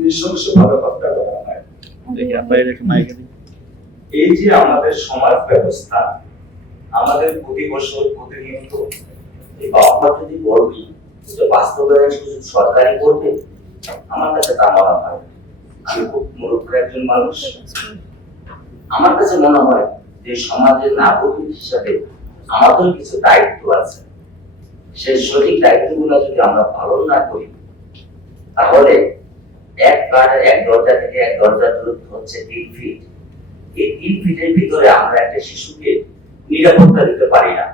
নৃশংসভাবে হত্যা করা হয়। এই যে আমাদের সমাজ ব্যবস্থা, আমাদের প্রতি বছর প্রতিনিয়ত এই বাবা যদি বলবি যে বাস্তবায়ন শুধু সরকারি করবে, আমার কাছে তা মনে হয়। আমি খুব মূর্খ একজন মানুষ, আমার কাছে মনে হয় যে সমাজের নাগরিক হিসাবে আমাদের কিছু দায়িত্ব আছে। সেই সঠিক দায়িত্বগুলো যদি আমরা পালন না করি, তাহলে এক দরজা থেকে এক দরজার দূরত্ব হচ্ছে 3 ফিট। এই 3 ফিটের ভিতরে আমরা একটা শিশুকে নিরাপত্তা দিতে পারি না।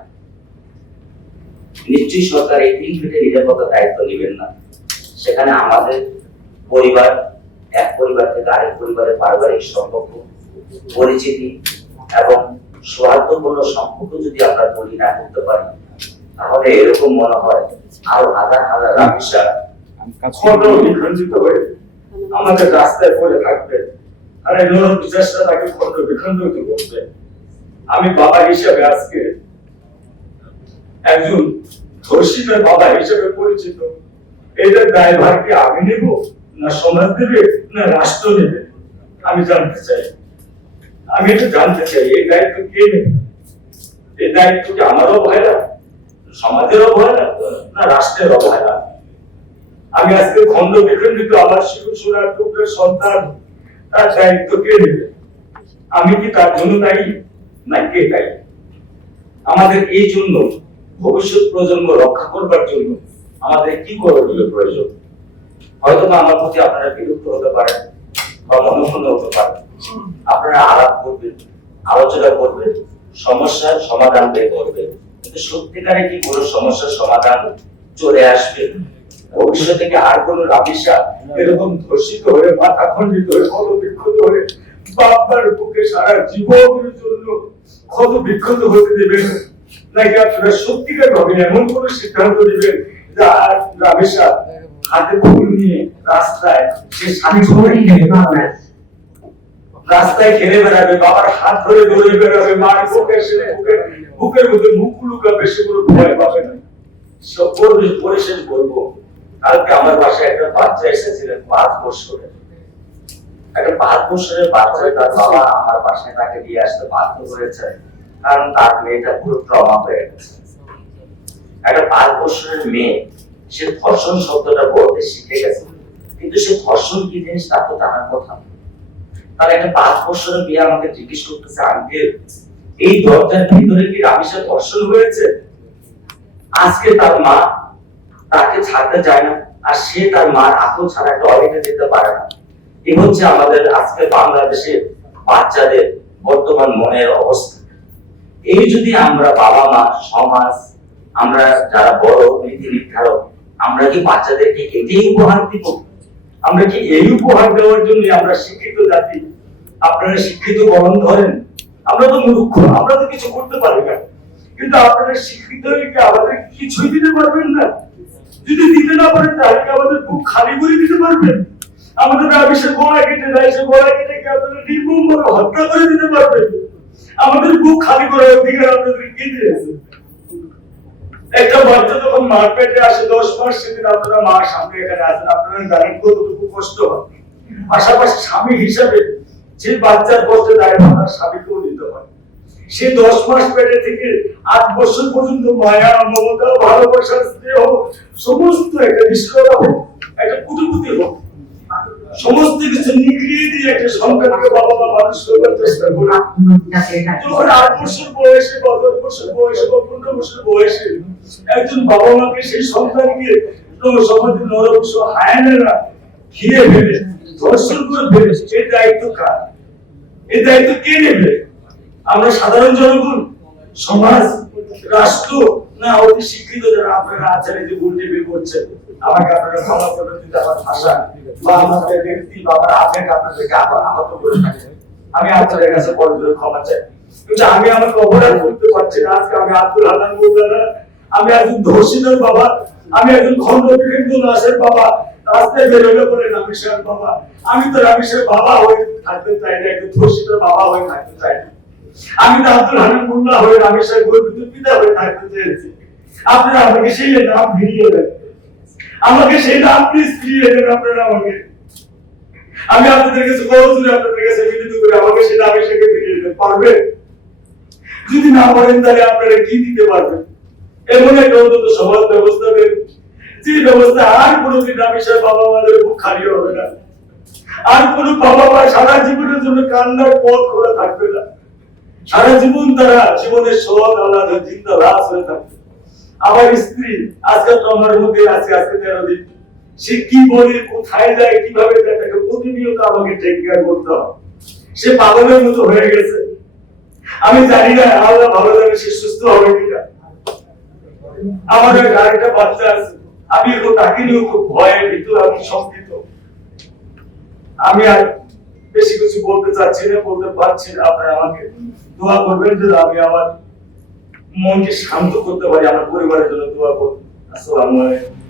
নিশ্চয়ই সরকার এই 3 ফিটের নিরাপত্তার দায়িত্ব নেবেন না। সেখানে আমাদের পরিবার, এক পরিবার থেকে আরেক পরিবারের পারিবারিক সম্পর্ক, পরিচিতি এবং সৌহার্দ্যপূর্ণ সম্পর্ক যদি আমরা তৈরি না করতে পারি, তাহলে এরকম মনে হয় আরো হাজার হাজার রাবিশা বিখণ্ডিত হয়ে আমাদের রাস্তায় পড়ে থাকবে। আর এই বিশ্বাসটা তাকে খন্ড বিখণ্ডিত করবে। আমি বাবা হিসেবে আজকে একজন ধর্ষিতার বাবা হিসেবে পরিচিত। এটার দায়ভার কি আমি নেব, না সমাজ দেবে, না রাষ্ট্র নেবে? আমি জানতে চাই, আমি এটা জানতে চাই এই দায়িত্ব কে নেবে? এই দায়িত্ব কি আমারও অবহেলা, সমাজের অবহেলা, না রাষ্ট্রের অবহেলা? আমি আজকে খন্ড বিখণ্ডিত আমার শিশু সোনার টুকরের সন্তান, তার দায়িত্ব কে নেবে? আমি কি তার জন্য দায়ী, না কে দায়ী? আমাদের এই জন্য ভবিষ্যৎ প্রজন্ম রক্ষা করবার জন্য আমাদের কি করণীয় প্রয়োজন? হয়তো আমার প্রতি আপনারা বিরক্ত হতে পারেন বা মনোক্ষুণ্ণ হতে পারেন। আপনারা আলাপ করবেন, আলোচনা করবেন, সমস্যার সমাধান বের করবেন। কিন্তু সত্যিকারে কি কোনো সমস্যার সমাধান চলে আসবে? ভবিষ্যতে কি আর কোনো রাবিশা এরকম ধর্ষিত হয়ে, মাথা খণ্ডিত হয়ে, ক্ষত বিক্ষত হয়ে বাবার বুকে সারা জীবনের জন্য ক্ষত বিক্ষত হতে দেবেন? নাকি আপনারা সত্যিকার ভাবে এমন কোন সিদ্ধান্ত নেবেন যে আর রাবিশা হাতে ফুল নিয়ে রাস্তায় সে রাস্তায় খেলে বেড়াবে, বাবার হাত ধরে দৌড়ে বেড়াবে, মার বুকের মধ্যে মুখ লুকাবে, সেগুলো ভয় পাবে না? সব পরিশেষ বলবো, কালকে আমার বাসায় একটা বাচ্চা এসেছিলেন 5 বছরের। একটা 5 বছরের বাচ্চা, তার বাবা আমার বাসায় তাকে দিয়ে আসতে বাধ্য করেছে, কারণ তার মেয়েটা পুরো ট্রমা হয়ে গেছে। একটা 5 বছরের মেয়ে, সে ধর্ষণ শব্দটা বলতে শিখে গেছে, কিন্তু সে ধর্ষণ কি জিনিস তা তো জানার কথা। তার একটা 5 বছরের মেয়ে আমাকে জিজ্ঞেস করতেছে, আঙ্কেল এই দরজার ভিতরে কি রাবিশা ধর্ষণ হয়েছে? আজকে তার মা তাকে ছাড়তে চায় না, আর সে তার মার আঁচল ছাড়া টয়লেটে যেতে পারে না। এই হচ্ছে আমাদের আজকে বাংলাদেশের বাচ্চাদের বর্তমান মনের অবস্থা। এই যদি আমরা বাবা মা, সমাজ, আমরা যারা বড় নীতি নির্ধারক, আমরা কি বাচ্চাদেরকে এটাই উপহার দিব? আমরা কি এই উপহার দেওয়ার জন্য আমরা শিক্ষিত জাতি? আপনারা শিক্ষিত বরণ ধরেন, আমরা তো মূর্খ, আমরা তো কিছু করতে পারি না। কিন্তু আপনারা শিক্ষিত হয়ে কি আমাদের কিছুই দিতে পারবেন না? যদি দিতে না পারেন তাহলে কি আমাদের বুক খালি করে দিতে পারবেন? আমাদের রাবিশা গলা কেটে দেয়, সে গলা কেটে কি আপনারা নির্মম ভাবে হত্যা করে দিতে পারবেন? আমাদের বুক খালি করার অধিকার আপনাদের কে দিয়েছে? একটা বাচ্চা যখন মার পেটে আসে 10 মাস, সেদিন আপনারা মার সামনে এখানে আসেন, আপনারা জানেন কতটুকু কষ্ট হয়। পাশাপাশি স্বামী হিসাবে যে বাচ্চার কষ্টে দাঁড়িয়ে তার স্বামীকেও দিতে হয়। সে 10 মাস পেটে থেকে 8 বছর পর্যন্ত মায়া, মমতা, ভালোবাসা, স্নেহ সমস্ত একটা নিষ্করা হোক, একটা কুটুকুটি হোক, সমস্ত কিছু নিগড়িয়ে দিয়ে একটা সন্তানকে বাবা মা মানুষ করার চেষ্টা করে। যখন 8 বছর বয়সে বা 10 বছর বয়সে বা 15 বছর বয়সে একজন বাবা মাকে সেই সন্তানকে সমাজের নরপশ হায়ানেরা ঘিরে ফেলে, ধর্ষণ করে ফেলে, এই দায়িত্ব কার? এই দায়িত্ব কে নেবে? আমরা সাধারণ জনগণ, সমাজ, রাষ্ট্র, না অতি শিক্ষিত যারা আপনারা আছেন এই যে ভুলটিপি করছেন? আমাকে আপনারা ক্ষমা করবেন যদি আমার ভাষা বা আমাদের ব্যক্তি বা আমার আবেগ আপনাদেরকে আহত করে থাকে। আমি আপনাদের কাছে বড়জোর ক্ষমা চাই। কিন্তু আমি আমাকে অপরাধ করতে পারছি না। আজকে আমি আব্দুল হান্নান মৌলানা, আমি একজন ধর্ষিতার বাবা, আমি একজন খন্ড বিখণ্ড লাশের বাবা, রাস্তায় বেরোলে বলে রাবিশার বাবা। আমি তো রাবিশার বাবা হয়ে থাকতে চাই না, একজন ধর্ষিতার বাবা হয়ে থাকতে চাই না। আমি তো আব্দুল হান্নান মোল্লা হয়ে রাবিশার গর্বিত পিতা হয়ে থাকতে চেয়েছি। আপনারা আমাকে সেই নাম ফিরিয়ে দেন, আমাকে সেই নাম প্লিজ ফিরিয়ে দেন আপনারা আমাকে। আমি আপনাদের কাছে করজোরে আপনাদের কাছে বিনীত করে আমাকে সেই নামের সাথে ফিরিয়ে দেন, পারবেন? যদি না পারেন তাহলে আপনারা কি দিতে পারবেন? এমন একটা অন্তত সমাজ ব্যবস্থা দেন যে ব্যবস্থা আর কোনোদিন রামেশ্বর বাবা মাদের বুক খালি হবে না, আর কোনো বাবা মা সারা জীবনের জন্য কান্নার পথ খোলা থাকবে না, সারা জীবন তারা জীবনের সৎ আল্লাহ চিন্তা লাশ হয়ে থাকবে। আমার স্ত্রী আজকে তো আমার মধ্যে আছে, আজকে 13 দিন, সে কি বলে, কোথায় যায়, কিভাবে যায়, তাকে প্রতিনিয়ত আমাকে টেক কেয়ার করতে হবে। সে পাগলের মতো হয়ে গেছে, আমি জানি না আল্লাহ ভালো জানে সে সুস্থ হবে কিনা। আমার আরেকটা বাচ্চা আছে, আমি এখন তাকে নিয়েও খুব ভয়ে ভিতর, আমি শঙ্কিত। আমি আর বেশি কিছু বলতে চাচ্ছি না, বলতে পারছি না। আপনারা আমাকে দোয়া করবেন যে আমি আমার মনকে শান্ত করতে পারি, আমার পরিবারের জন্য দোয়া করবেন। আসসালামু আলাইকুম।